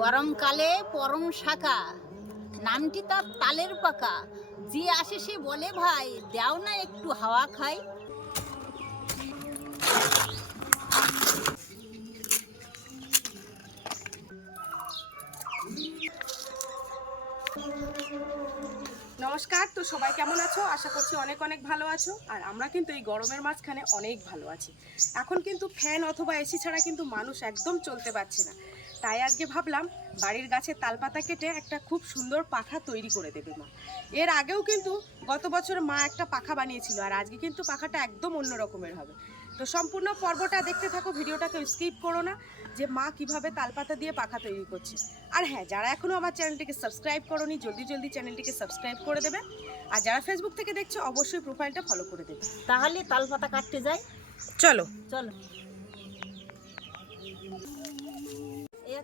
গরমকালে পরম শাখা। নামটি তার তালের পাকা যে আসে সে বলে, ভাই, দাও না একটু হাওয়া খাই। নমস্কার, তো সবাই কেমন আছো? আশা করছি অনেক অনেক ভালো আছো। আর আমরা কিন্তু এই গরমের মাঝখানে অনেক ভালো আছি। এখন কিন্তু ফ্যান অথবা এসি ছাড়া কিন্তু মানুষ একদম চলতে পারছে না। তাই আজকে ভাবলাম বাড়ির গাছের তালপাতা কেটে একটা খুব সুন্দর পাখা তৈরি করে দেবে মা। এর আগেও কিন্তু গত বছর মা একটা পাখা বানিয়েছিল আর আজকে কিন্তু পাখাটা একদম অন্য রকমের হবে। তো সম্পূর্ণ পর্বটা দেখতে থাকো ভিডিওটাকে স্কিপ করো না যে মা কীভাবে তালপাতা দিয়ে পাখা তৈরি করছে। আর হ্যাঁ যারা এখনও আমার চ্যানেলটিকে সাবস্ক্রাইব করোনি জলদি জলদি চ্যানেলটিকে সাবস্ক্রাইব করে দেবে। আর যারা ফেসবুক থেকে দেখছ অবশ্যই প্রোফাইলটা ফলো করে দেবে। তাহলে তাল পাতা কাটতে যাই। চলো। চলো।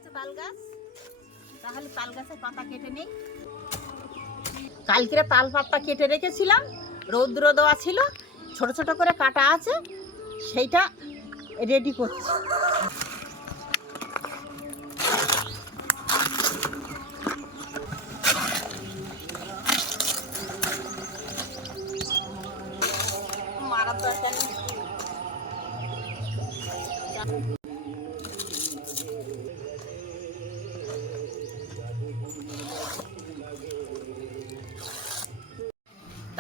হচ্ছে তাল গাছ। তাহলে তাল গাছের পাতা কেটে নেই। কালকে তাল পাতা কেটে রেখেছিলাম। রৌদ্র দেওয়া ছিল। ছোট ছোট করে কাটা আছে। সেইটা রেডি করছি। মারার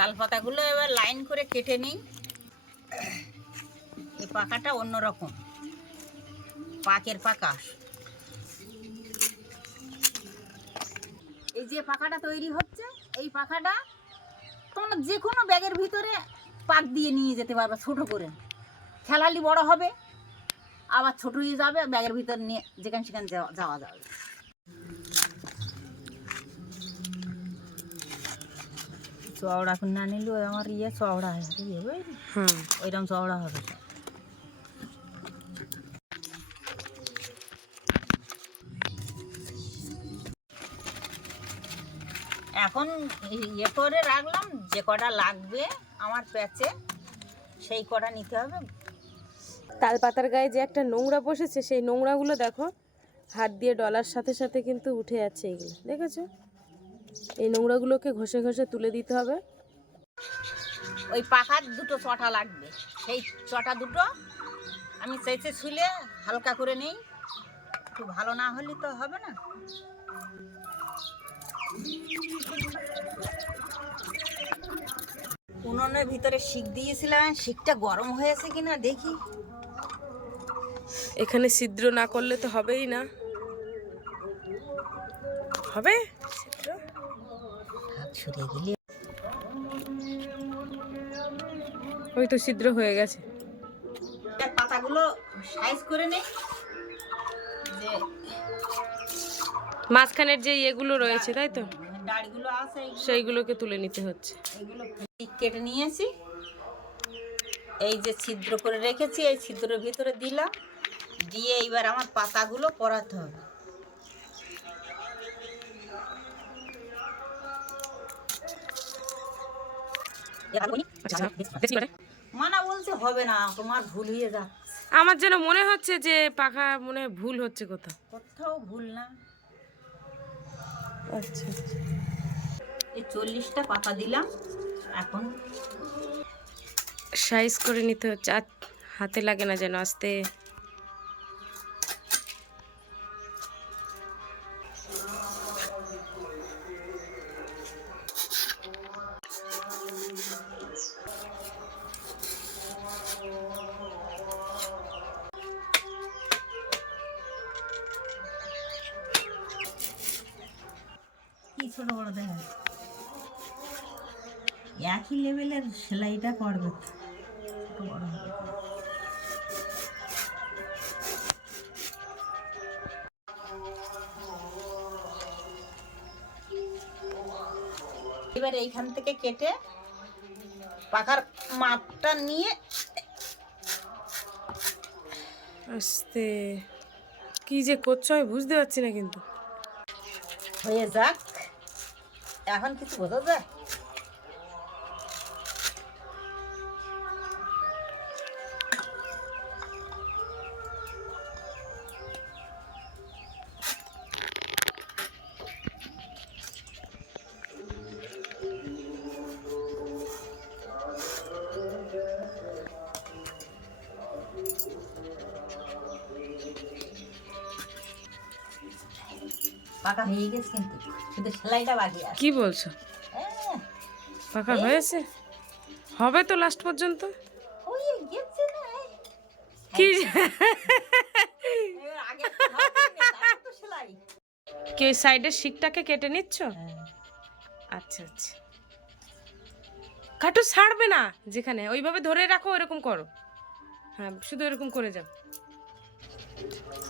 তাল পাতাগুলো এবার লাইন করে কেটে নিই। এই পাকাটা অন্যরকম। পাকের পাকা। এই যে পাখাটা তৈরি হচ্ছে, এই পাখাটা তোমরা যে কোনো ব্যাগের ভিতরে পাক দিয়ে নিয়ে যেতে পারবে ছোট করে। খেলালি বড় হবে, আবার ছোট হয়ে যাবে, ব্যাগের ভিতর নিয়ে যেখানে সেখানে যাওয়া- যাওয়া যাবে। চওড়া করে না নিলেও আমার ইয়ে চওড়া হয়ে যাবে ইয়ে হুম। ওইরকম চওড়া হবে। এখন ইয়ে করে রাখলাম যে কটা লাগবে আমার প্যাচে সেই কটা নিতে হবে। তাল পাতার গায়ে যে একটা নোংরা বসেছে সেই নোংরাগুলো দেখো হাত দিয়ে ডলার সাথে সাথে কিন্তু উঠে যাচ্ছে এগুলো দেখেছ? এই নোংরাগুলোকে ঘষে ঘষে তুলে দিতে হবে। ওই পাখার দুটো চটা লাগবে। সেই চটা দুটো আমি চেঁচে ছুলে হালকা করে নেই। একটু ভালো না হলে তো হবে না। উনুনের ভিতরে শিক দিয়েছিলাম। শিকটা গরম হয়েছে কিনা দেখি। এখানে ছিদ্র না করলে তো হবেই না। হবে? ছড়িয়ে গেলে ওই তো ছিদ্র হয়ে গেছে। পাতাগুলো সাইজ করে নেই যে মাঝখানের যে ইয়েগুলো রয়েছে তাই তো? ডাড়িগুলো আছে সেইগুলোকে তুলে নিতে হচ্ছে। এগুলো কেটে নিয়েছি। এই যে ছিদ্র করে রেখেছি এই ছিদ্রের ভিতরে দিলাম। দিয়ে এইবার আমার পাতাগুলো পরাতে হবে। মানা হবে না তোমার ভুল হয়ে যা আমার যেন মনে হচ্ছে যে পাখা মনে হয় ভুল হচ্ছে কোথাও। কোথাও ভুল না। আচ্ছা। এই চল্লিশটা পাতা দিলাম এখন সাইজ করে নিতে হচ্ছে আর হাতে লাগে না যেন আস্তে। ছোট বড় দেখা একই লেভেলের সেলাইটা করবে। ছোট বড় এবার এইখান থেকে কেটে পাখার মাপটা নিয়ে আস্তে। কি যে করছ আমি বুঝতে পারছি না কিন্তু। হয়ে যাক। এখন কিছু বোঝা যায় পাকা হয়ে গেছে কিন্তু। শুধু সেলাইটা বাকি আছে। কি বলছো? হ্যাঁ, পাকা হয়েছে? হবে তো লাস্ট পর্যন্ত? ওই গেছে না কি সেলাই। কি ওই সাইডের শিকটাকে কেটে নিচ্ছ? হ্যাঁ। আচ্ছা আচ্ছা। কাটু ছাড়বে না যেখানে ওইভাবে ধরে রাখো এরকম করো। হ্যাঁ শুধু এরকম করে যাও।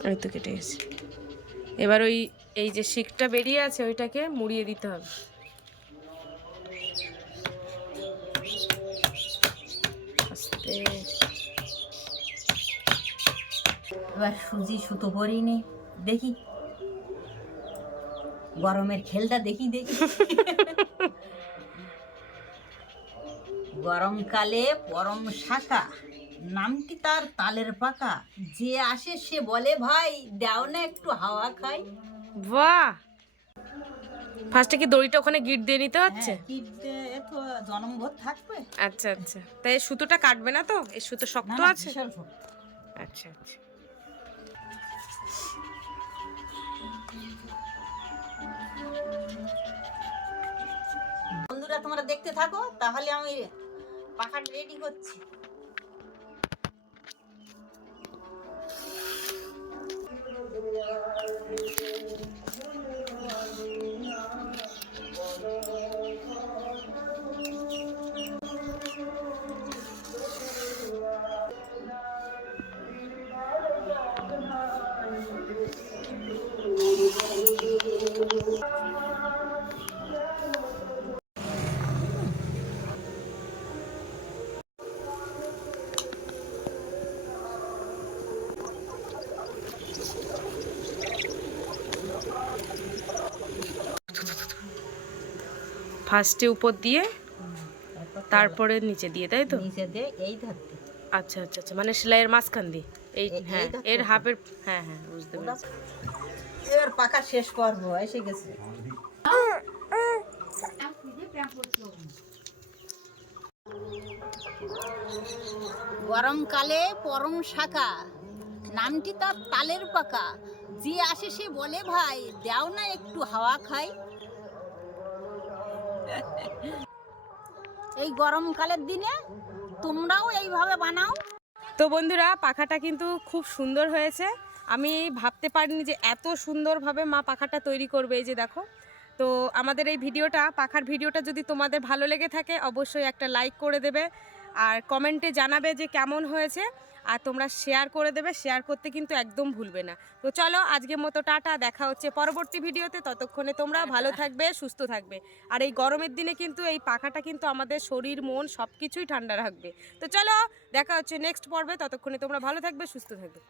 এই তো কেটে গেছে। এবার ওই এই যে শিকটা বেরিয়ে আছে, ওইটাকে মুড়িয়ে দিতে হবে। এবার সুজি, সুতো পরিনি দেখি। গরমের খেলটা দেখি দেখি। গরমকালে পরম শাখা, নামটি তার তালের পাকা যে আসে সে বলে, ভাই, দাও না একটু হাওয়া খাই। বাহ! ফার্স্টে কি দড়িটা ওখানে গিট দিয়ে নিতে হচ্ছে? হ্যাঁ, জন্মভর থাকবে। আচ্ছা আচ্ছা। তাই এই সুতোটা কাটবে না তো? এই সুতো শক্ত আছে? আচ্ছা আচ্ছা। বন্ধুরা তোমরা দেখতে থাকো তাহলে আমি পাখাটা রেডি করছি। ফার্স্টে উপর দিয়ে তারপরে নিচে দিয়ে তাই তো? নিচে দিয়ে এই ধরতে আচ্ছা আচ্ছা আচ্ছা মানে সেলাইয়ের মাঝখান দিয়ে। এই হ্যাঁ এর হাফের হ্যাঁ হ্যাঁ বুঝতে পেরেছি। এবার পাকা শেষ পর্ব এসে গেছে। গরমকালে পরম শাখা নামটি তার তালের পাকা। যে আসে সে বলে ভাই দাও না একটু হাওয়া খাই। এই গরমকালের দিনে তোমরাও এইভাবে বানাও। তো বন্ধুরা, পাখাটা কিন্তু খুব সুন্দর হয়েছে। আমি ভাবতে পারিনি যে এত সুন্দরভাবে মা পাখাটা তৈরি করবে, এই যে দেখো। তো আমাদের এই ভিডিওটা, পাখার ভিডিওটা যদি তোমাদের ভালো লেগে থাকে, অবশ্যই একটা লাইক করে দেবে। আর কমেন্টে জানাবে যে কেমন হয়েছে। আর তোমরা শেয়ার করে দেবে শেয়ার করতে কিন্তু একদম ভুলবে না। তো চলো আজকের মতো টাটা দেখা হচ্ছে পরবর্তী ভিডিওতে। ততক্ষণে তোমরা ভালো থাকবে সুস্থ থাকবে। আর এই গরমের দিনে কিন্তু এই পাখাটা কিন্তু আমাদের শরীর মন সব কিছুই ঠান্ডা রাখবে। তো চলো দেখা হচ্ছে নেক্সট পর্বে। ততক্ষণে তোমরা ভালো থাকবে সুস্থ থাকবে।